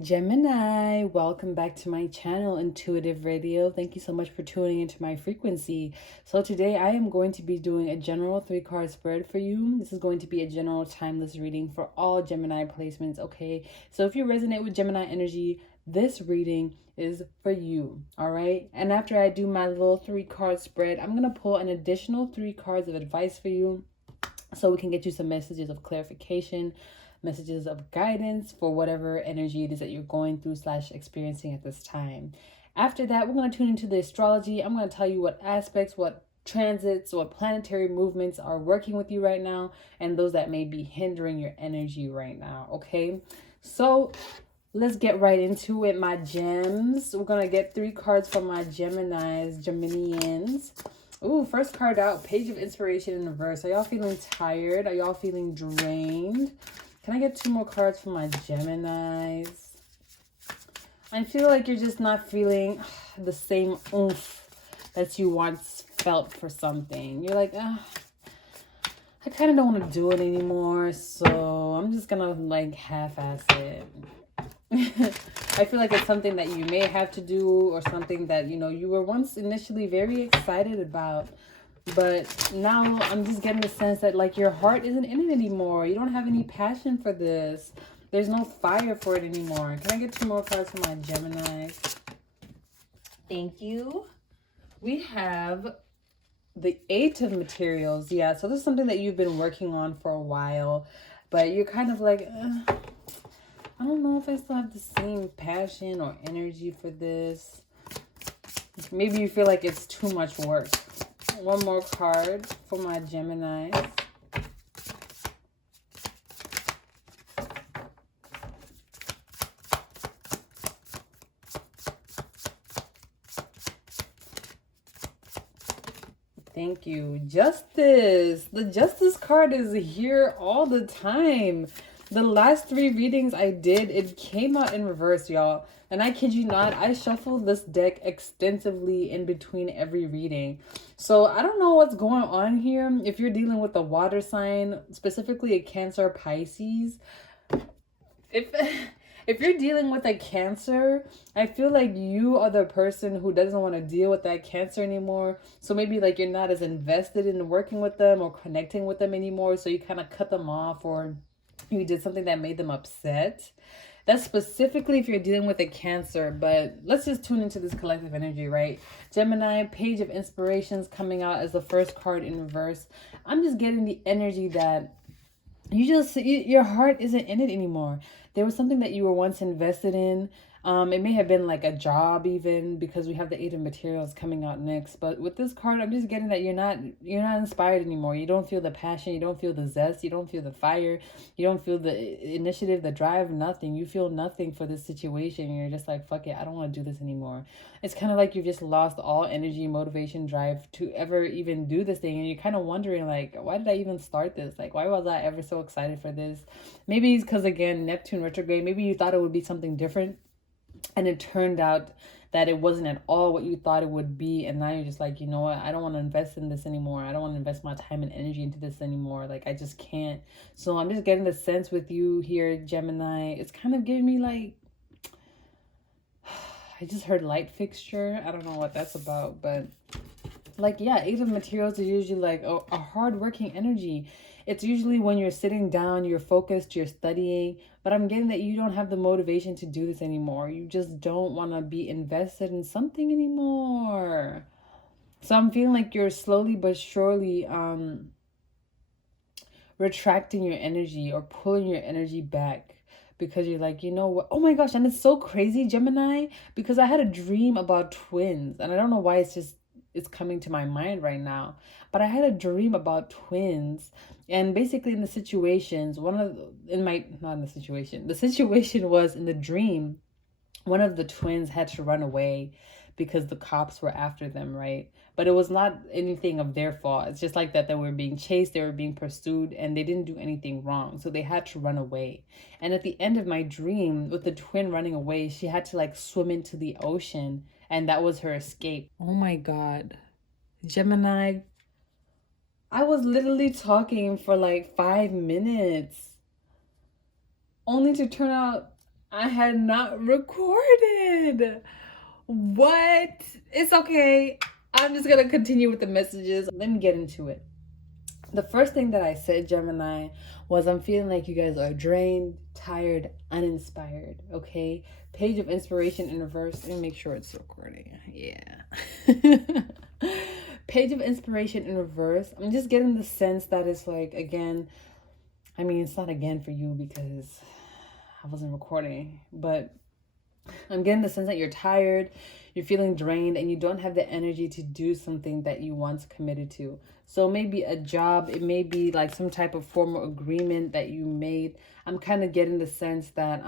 Gemini, welcome back to my channel, Intuitive Radio. Thank you so much for tuning into my frequency. So today I am going to be doing a general 3-card spread for you. This is going to be a general timeless reading for all Gemini placements, okay? So if you resonate with Gemini energy, this reading is for you, all right? And after I do my little 3-card spread, I'm going to pull an additional 3 cards of advice for you so we can get you some messages of clarification, messages of guidance for whatever energy it is that you're going through / experiencing at this time. After that, we're going to tune into the astrology. I'm going to tell you what aspects, what transits, what planetary movements are working with you right now, and those that may be hindering your energy right now, okay? So let's get right into it, my gems. We're going to get 3 cards from my Geminians. Ooh, first card out, Page of Inspiration in reverse. Are y'all feeling tired? Are y'all feeling drained? Can I get 2 more cards from my Geminis? I feel like you're just not feeling the same oomph that you once felt for something. You're like, I kind of don't want to do it anymore, so I'm just gonna like half-ass it. I feel like it's something that you may have to do, or something that, you know, you were once initially very excited about, but now I'm just getting the sense that like your heart isn't in it anymore. You don't have any passion for this. There's no fire for it anymore. Can I get 2 more cards for my Gemini? Thank you. We have the 8 of materials. Yeah, so this is something that you've been working on for a while, but you're kind of like, I don't know if I still have the same passion or energy for this. Maybe you feel like it's too much work. 1 more card for my Gemini. Thank you. Justice. The Justice card is here all the time. The last 3 readings I did, it came out in reverse, y'all. And I kid you not, I shuffled this deck extensively in between every reading. So I don't know what's going on here. If you're dealing with a water sign, specifically a Cancer, Pisces, if if you're dealing with a Cancer, I feel like you are the person who doesn't want to deal with that Cancer anymore. So maybe like you're not as invested in working with them or connecting with them anymore. So you kind of cut them off, or you did something that made them upset. That's specifically if you're dealing with a Cancer, but let's just tune into this collective energy, right? Gemini, Page of Inspirations coming out as the first card in reverse. I'm just getting the energy that your heart isn't in it anymore. There was something that you were once invested in. It may have been like a job, even, because we have the 8 of materials coming out next. But with this card, I'm just getting that you're not inspired anymore. You don't feel the passion, you don't feel the zest, you don't feel the fire, you don't feel the initiative, the drive, nothing. You feel nothing for this situation. You're just like, fuck it, I don't want to do this anymore. It's kind of like you've just lost all energy, motivation, drive to ever even do this thing. And you're kind of wondering, like, why did I even start this? Like, why was I ever so excited for this? Maybe it's because, again, Neptune retrograde. Maybe you thought it would be something different, and it turned out that it wasn't at all what you thought it would be. And now you're just like, you know what? I don't want to invest in this anymore. I don't want to invest my time and energy into this anymore. Like, I just can't. So I'm just getting the sense with you here, Gemini. It's kind of giving me like, I just heard light fixture. I don't know what that's about, but like, yeah, 8 of materials is usually like a hard-working energy. It's usually when you're sitting down, you're focused, you're studying, but I'm getting that you don't have the motivation to do this anymore. You just don't want to be invested in something anymore. So I'm feeling like you're slowly but surely retracting your energy or pulling your energy back, because you're like, you know what? Oh my gosh, and it's so crazy, Gemini, because I had a dream about twins, and I don't know why it's coming to my mind right now, but I had a dream about twins. And basically in the situations, the situation was, in the dream, one of the twins had to run away because the cops were after them, right? But it was not anything of their fault. It's just like that they were being chased, they were being pursued, and they didn't do anything wrong. So they had to run away. And at the end of my dream, with the twin running away, she had to like swim into the ocean, and that was her escape. Oh my God. Gemini, I was literally talking for like 5 minutes, only to turn out I had not recorded. What? It's okay. I'm just gonna continue with the messages. Let me get into it. The first thing that I said, Gemini, was I'm feeling like you guys are drained, tired, uninspired. Okay. Page of inspiration in reverse. Let me make sure it's recording. Yeah. Page of inspiration in reverse. I'm just getting the sense that it's like, again, I mean, it's not again for you because I wasn't recording, but I'm getting the sense that you're tired, you're feeling drained, and you don't have the energy to do something that you once committed to. So maybe a job, it may be like some type of formal agreement that you made. I'm kind of getting the sense that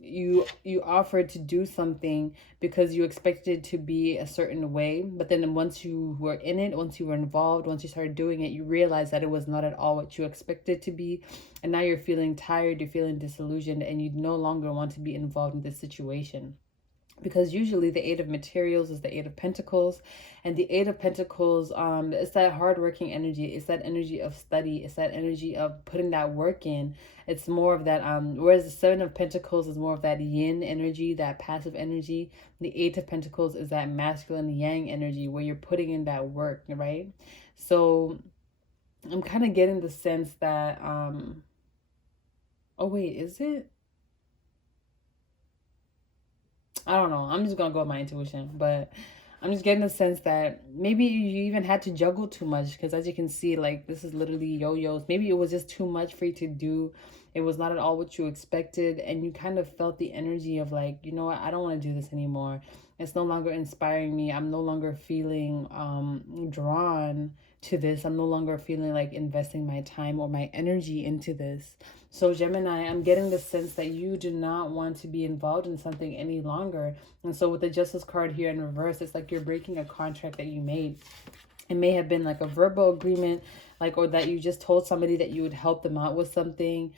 you offered to do something because you expected it to be a certain way, but then once you were in it, once you were involved, once you started doing it, you realized that it was not at all what you expected it to be, and now you're feeling tired, you're feeling disillusioned, and you no longer want to be involved in this situation. Because usually the Eight of Materials is the Eight of Pentacles, and the Eight of Pentacles it's that hardworking energy, it's that energy of study, it's that energy of putting that work in. It's more of that whereas the Seven of Pentacles is more of that yin energy, that passive energy. The Eight of Pentacles is that masculine yang energy where you're putting in that work, right? So I'm kind of getting the sense that oh wait, is it? I don't know. I'm just gonna go with my intuition, but I'm just getting the sense that maybe you even had to juggle too much, because as you can see, like, this is literally yo-yos. Maybe it was just too much for you to do. It was not at all what you expected, and you kind of felt the energy of like, you know what, I don't want to do this anymore. It's no longer inspiring me. I'm no longer feeling drawn to this. I'm no longer feeling like investing my time or my energy into this. So Gemini, I'm getting the sense that you do not want to be involved in something any longer. And so with the Justice card here in reverse, it's like you're breaking a contract that you made. It may have been like a verbal agreement, like, or that you just told somebody that you would help them out with something.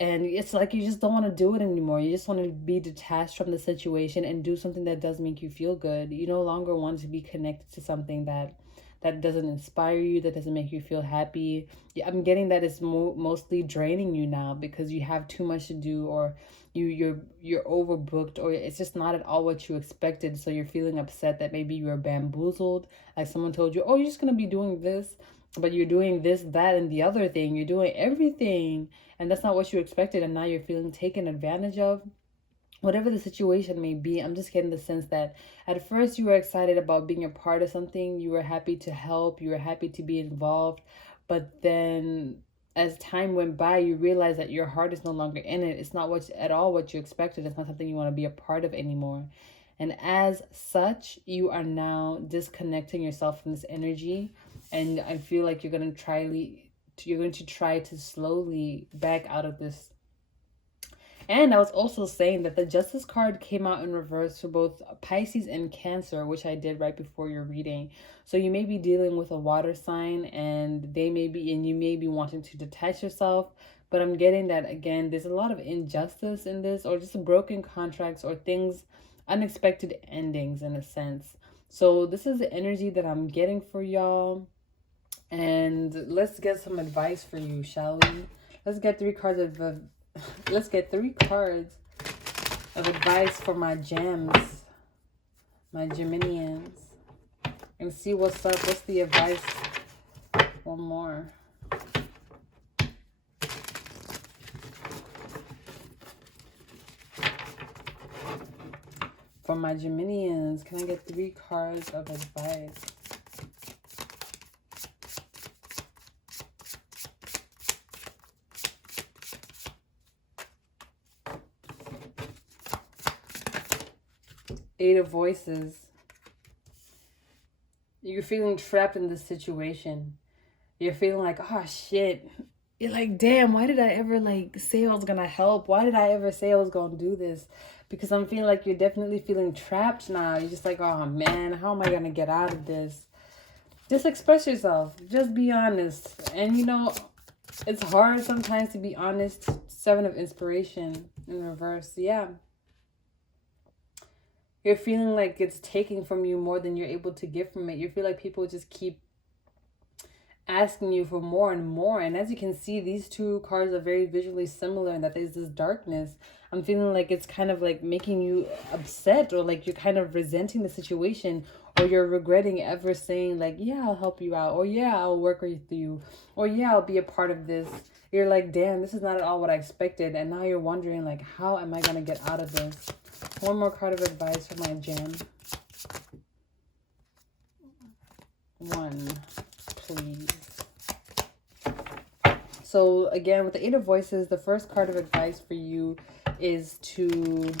And it's like you just don't want to do it anymore. You just want to be detached from the situation and do something that does make you feel good. You no longer want to be connected to something that doesn't inspire you, that doesn't make you feel happy. I'm getting that it's mostly draining you now because you have too much to do, or you're overbooked, or it's just not at all what you expected. So you're feeling upset that maybe you were bamboozled, like someone told you, oh, you're just gonna be doing this, but you're doing this, that, and the other thing. You're doing everything, and that's not what you expected, and now you're feeling taken advantage of. Whatever the situation may be, I'm just getting the sense that at first you were excited about being a part of something. You were happy to help. You were happy to be involved. But then as time went by, you realize that your heart is no longer in it. It's not what at all what you expected. It's not something you want to be a part of anymore. And as such, you are now disconnecting yourself from this energy. And I feel like you're going to try to slowly back out of this. And I was also saying that the Justice card came out in reverse for both Pisces and Cancer, which I did right before your reading. So you may be dealing with a water sign, and you may be wanting to detach yourself. But I'm getting that, again, there's a lot of injustice in this, or just broken contracts, or things, unexpected endings in a sense. So this is the energy that I'm getting for y'all. And let's get some advice for you, shall we? Let's get three cards of advice for my gems, my Geminians, and see what's up. What's the advice? One more. For my Geminians, can I get 3 cards of advice? Eight of Voices. You're feeling trapped in this situation. You're feeling like, oh shit. You're like, damn, why did I ever like say I was gonna help? Why did I ever say I was gonna do this? Because I'm feeling like you're definitely feeling trapped now. You're just like, oh man, how am I gonna get out of this? Just express yourself. Just be honest. And you know, it's hard sometimes to be honest. 7 of Inspiration in reverse. Yeah. You're feeling like it's taking from you more than you're able to give from it. You feel like people just keep asking you for more and more. And as you can see, these 2 cards are very visually similar in that there's this darkness. I'm feeling like it's kind of like making you upset, or like you're kind of resenting the situation, or you're regretting ever saying like, yeah, I'll help you out, or yeah, I'll work with you, or yeah, I'll be a part of this. You're like, damn, this is not at all what I expected. And now you're wondering like, how am I going to get out of this? One more card of advice for my gem. One, please. So again, with the Eight of Voices, the first card of advice for you is to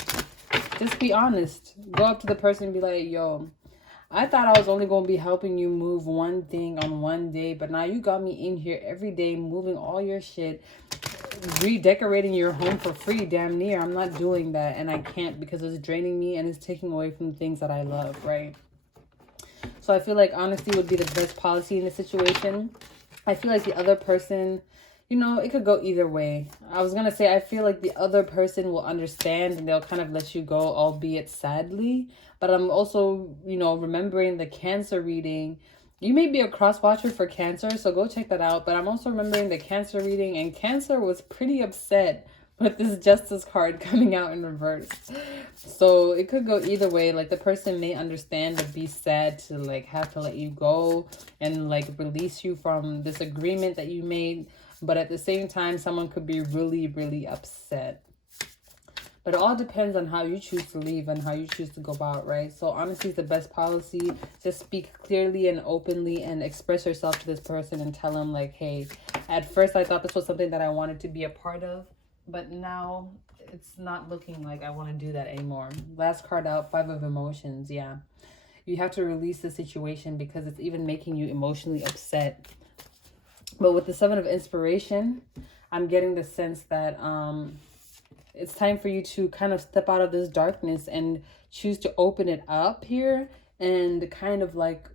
just be honest. Go up to the person and be like, yo, I thought I was only going to be helping you move one thing on one day, but now you got me in here every day moving all your shit, redecorating your home for free, damn near. I'm not doing that, and I can't, because it's draining me and it's taking away from the things that I love, right? So I feel like honesty would be the best policy in this situation. I feel like the other person, you know, it could go either way. I was going to say, I feel like the other person will understand and they'll kind of let you go, albeit sadly. But I'm also, you know, remembering the Cancer reading. You may be a cross watcher for Cancer, so go check that out. But I'm also remembering the Cancer reading, and Cancer was pretty upset with this Justice card coming out in reverse. So it could go either way. Like, the person may understand but be sad to like have to let you go and like release you from this agreement that you made. But at the same time, someone could be really, really upset. But it all depends on how you choose to leave and how you choose to go about, right? So honesty is the best policy. Just speak clearly and openly and express yourself to this person and tell them like, hey, at first I thought this was something that I wanted to be a part of, but now it's not looking like I want to do that anymore. Last card out, Five of Emotions. Yeah. You have to release the situation because it's even making you emotionally upset. But with the Seven of Inspiration, I'm getting the sense that it's time for you to kind of step out of this darkness and choose to open it up here and kind of like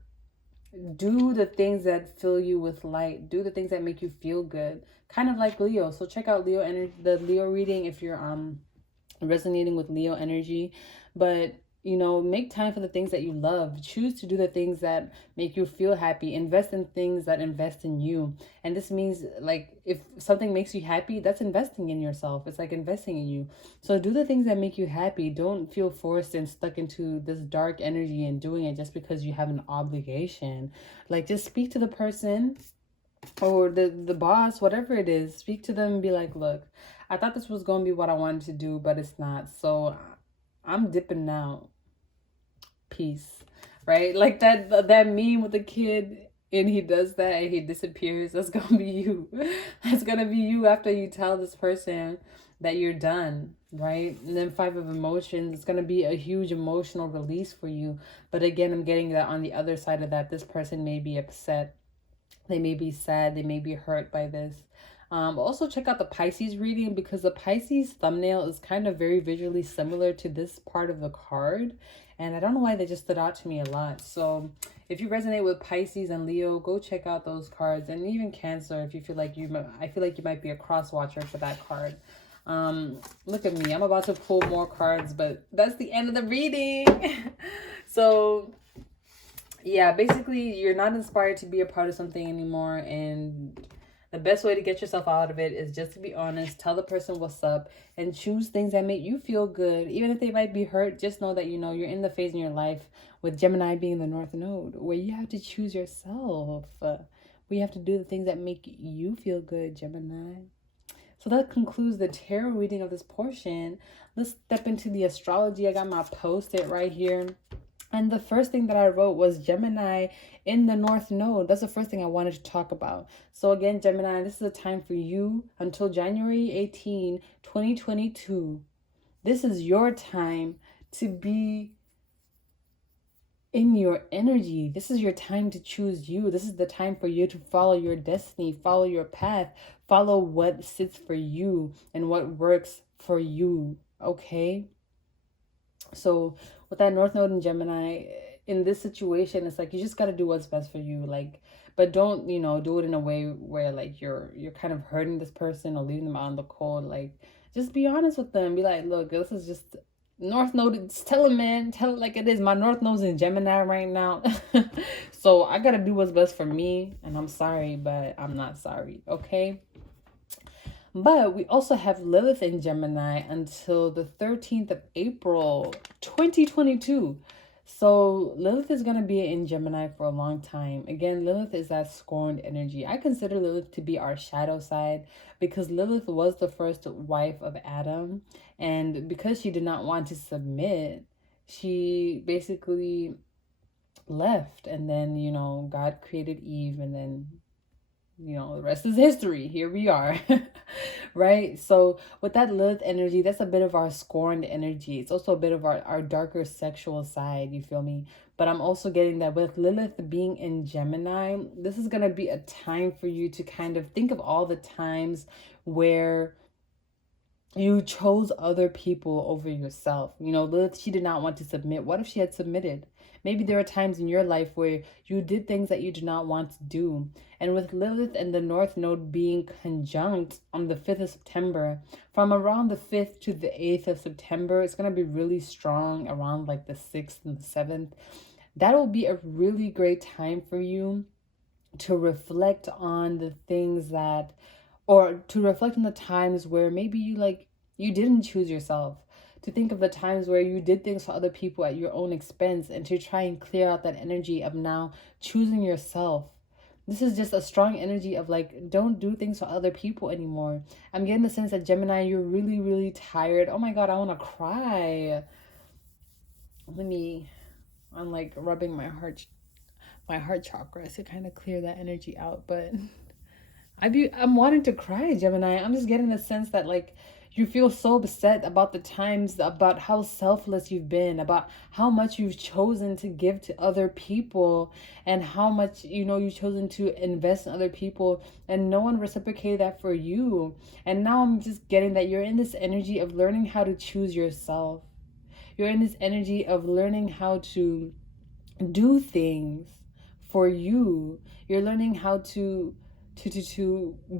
do the things that fill you with light. Do the things that make you feel good. Kind of like Leo. So check out Leo energy, the Leo reading if you're resonating with Leo energy. But you know, make time for the things that you love. Choose to do the things that make you feel happy. Invest in things that invest in you. And this means like if something makes you happy, that's investing in yourself. It's like investing in you. So do the things that make you happy. Don't feel forced and stuck into this dark energy and doing it just because you have an obligation. Like, just speak to the person or the boss, whatever it is. Speak to them and be like, look, I thought this was going to be what I wanted to do, but it's not. So I'm dipping out. Peace. Right? Like that meme with the kid and he does that and he disappears. That's gonna be you. That's gonna be you after you tell this person that you're done, right? And then Five of Emotions, it's gonna be a huge emotional release for you. But again, I'm getting that on the other side of that, this person may be upset. They may be sad. They may be hurt by this. Also check out the Pisces reading, because the Pisces thumbnail is kind of very visually similar to this part of the card. And I don't know why they just stood out to me a lot. So if you resonate with Pisces and Leo, go check out those cards. And even Cancer, if you feel like I feel like you might be a cross watcher for that card. Look at me. I'm about to pull more cards, but that's the end of the reading. So yeah, basically you're not inspired to be a part of something anymore, and the best way to get yourself out of it is just to be honest, tell the person what's up, and choose things that make you feel good. Even if they might be hurt, just know that, you know, you're in the phase in your life with Gemini being the North Node where you have to choose yourself. We have to do the things that make you feel good, Gemini. So that concludes the tarot reading of this portion. Let's step into the astrology. I got my post-it right here. And the first thing that I wrote was Gemini in the North Node. That's the first thing I wanted to talk about. So again, Gemini, this is a time for you until January 18, 2022. This is your time to be in your energy. This is your time to choose you. This is the time for you to follow your destiny, follow your path, follow what sits for you and what works for you. Okay? So with that North Node in Gemini, in this situation, it's like you just got to do what's best for you. Like, but don't, you know, do it in a way where like you're kind of hurting this person or leaving them out in the cold. Like, just be honest with them. Be like, look, this is just North Node. Just tell him, man. Tell it like it is. My North Node's in Gemini right now. So I got to do what's best for me. And I'm sorry, but I'm not sorry. Okay? But we also have Lilith in Gemini until the 13th of April, 2022. So Lilith is going to be in Gemini for a long time. Again, Lilith is that scorned energy. I consider Lilith to be our shadow side because Lilith was the first wife of Adam. And because she did not want to submit, she basically left. And then, God created Eve, and then the rest is history. Here we are. Right? So with that Lilith energy, that's a bit of our scorned energy. It's also a bit of our darker sexual side, you feel me? But I'm also getting that with Lilith being in Gemini, this is going to be a time for you to kind of think of all the times where you chose other people over yourself. Lilith, she did not want to submit. What if she had submitted? Maybe there are times in your life where you did things that you did not want to do. And with Lilith and the North Node being conjunct on the 5th of September, from around the 5th to the 8th of September, it's going to be really strong around like the 6th and the 7th. That will be a really great time for you to reflect on the things that, or to reflect on the times where maybe you didn't choose yourself, to think of the times where you did things for other people at your own expense, and to try and clear out that energy of now choosing yourself. This is just a strong energy of don't do things for other people anymore. I'm getting the sense that Gemini, you're really, really tired. Oh my God, I want to cry. I'm rubbing my heart chakra to kind of clear that energy out. But I'm wanting to cry, Gemini. I'm just getting the sense that you feel so upset about the times, about how selfless you've been, about how much you've chosen to give to other people, and how much you've chosen to invest in other people, and no one reciprocated that for you. And now I'm just getting that you're in this energy of learning how to choose yourself. You're in this energy of learning how to do things for you. You're learning how to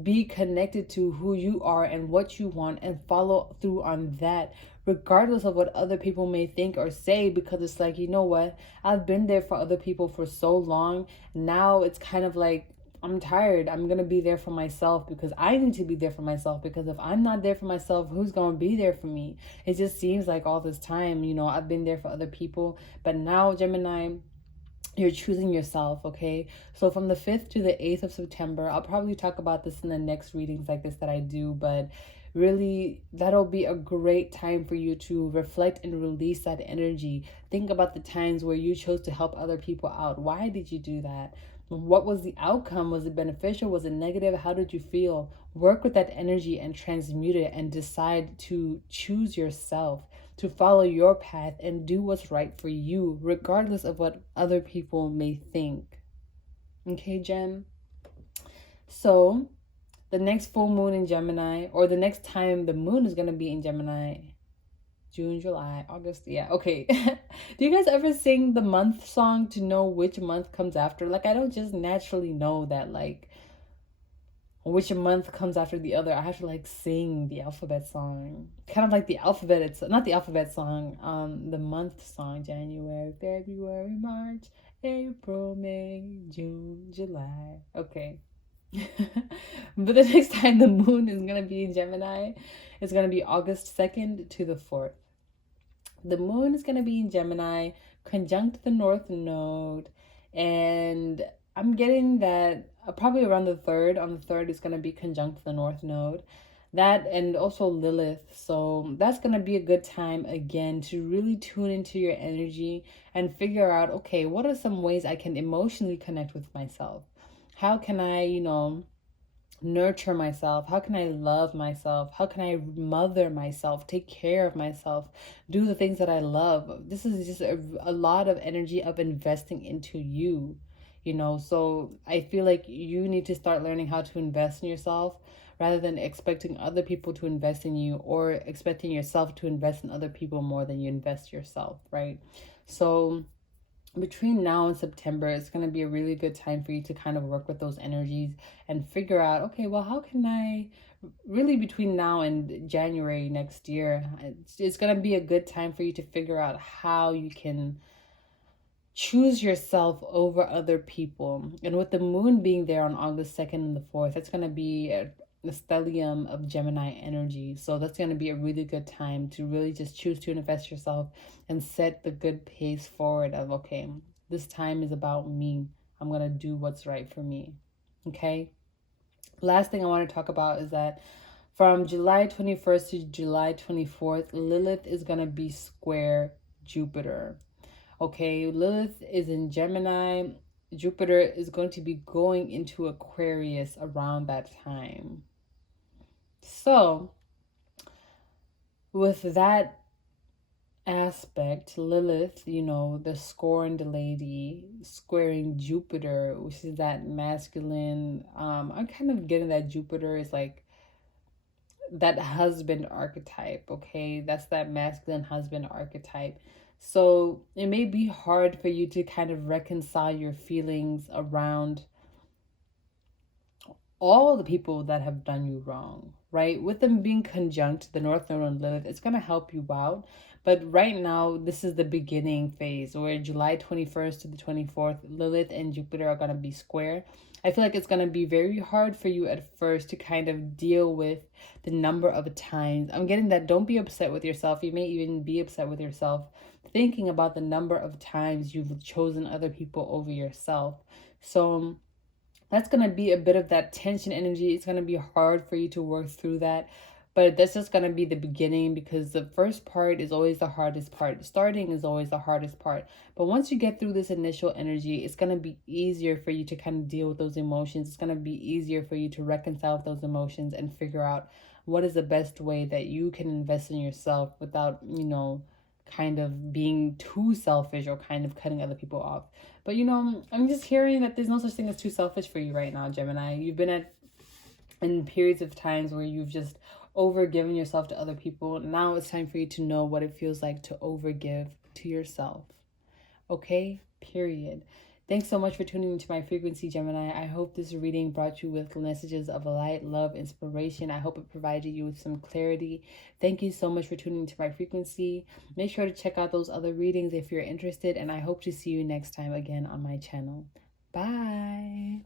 be connected to who you are and what you want, and follow through on that, regardless of what other people may think or say, because it's you know what, I've been there for other people for so long. Now it's kind of I'm tired. I'm gonna be there for myself, because I need to be there for myself, because if I'm not there for myself, who's gonna be there for me? It just seems like all this time, I've been there for other people, but now, Gemini, you're choosing yourself. Okay, so from the 5th to the 8th of September, I'll probably talk about this in the next readings like this that I do, but really, that'll be a great time for you to reflect and release that energy. Think about the times where you chose to help other people out. Why did you do that? What was the outcome? Was it beneficial? Was it negative? How did you feel? Work with that energy and transmute it, and decide to choose yourself, to follow your path and do what's right for you, regardless of what other people may think. Okay, Gem? So, the next full moon in Gemini, or the next time the moon is going to be in Gemini, June, July, August. Yeah, okay. Do you guys ever sing the month song to know which month comes after? I don't just naturally know that, which month comes after the other. I have to sing the alphabet song. Kind of like the alphabet, it's not the alphabet song, the month song. January, February, March, April, May, June, July. Okay. But the next time the moon is going to be in Gemini, it's going to be August 2nd to the 4th. The moon is going to be in Gemini, conjunct the North Node, and I'm getting that probably around the 3rd. On the 3rd, it's going to be conjunct the North Node. That, and also Lilith. So that's going to be a good time again to really tune into your energy and figure out, okay, what are some ways I can emotionally connect with myself? How can I, nurture myself? How can I love myself? How can I mother myself, take care of myself, do the things that I love? This is just a lot of energy of investing into you, so I feel like you need to start learning how to invest in yourself, rather than expecting other people to invest in you, or expecting yourself to invest in other people more than you invest yourself, right? So between now and September, it's going to be a really good time for you to kind of work with those energies and figure out, okay, well, how can I really, between now and January next year, it's going to be a good time for you to figure out how you can choose yourself over other people. And with the moon being there on August 2nd and the 4th, it's going to be the stellium of Gemini energy. So that's going to be a really good time to really just choose to invest yourself and set the good pace forward of, okay, this time is about me. I'm going to do what's right for me. Okay. Last thing I want to talk about is that from July 21st to July 24th, Lilith is going to be square Jupiter. Okay, Lilith is in Gemini. Jupiter is going to be going into Aquarius around that time. So, with that aspect, Lilith, the scorned lady, squaring Jupiter, which is that masculine. I'm kind of getting that Jupiter is like that husband archetype, okay? That's that masculine husband archetype. So it may be hard for you to kind of reconcile your feelings around all the people that have done you wrong, right? With them being conjunct, the North Node and Lilith, it's going to help you out. But right now, this is the beginning phase where July 21st to the 24th, Lilith and Jupiter are going to be square. I feel like it's going to be very hard for you at first to kind of deal with the number of times. I'm getting that don't be upset with yourself. You may even be upset with yourself thinking about the number of times you've chosen other people over yourself. So that's going to be a bit of that tension energy. It's going to be hard for you to work through that. But that's just going to be the beginning, because the first part is always the hardest part. Starting is always the hardest part. But once you get through this initial energy, it's going to be easier for you to kind of deal with those emotions. It's going to be easier for you to reconcile with those emotions and figure out what is the best way that you can invest in yourself without, kind of being too selfish or kind of cutting other people off. But I'm just hearing that there's no such thing as too selfish for you right now, Gemini. You've been in periods of times where you've just overgiven yourself to other people. Now it's time for you to know what it feels like to overgive to yourself. Okay? Period. Thanks so much for tuning into my frequency, Gemini. I hope this reading brought you with messages of light, love, inspiration. I hope it provided you with some clarity. Thank you so much for tuning into my frequency. Make sure to check out those other readings if you're interested, and I hope to see you next time again on my channel. Bye.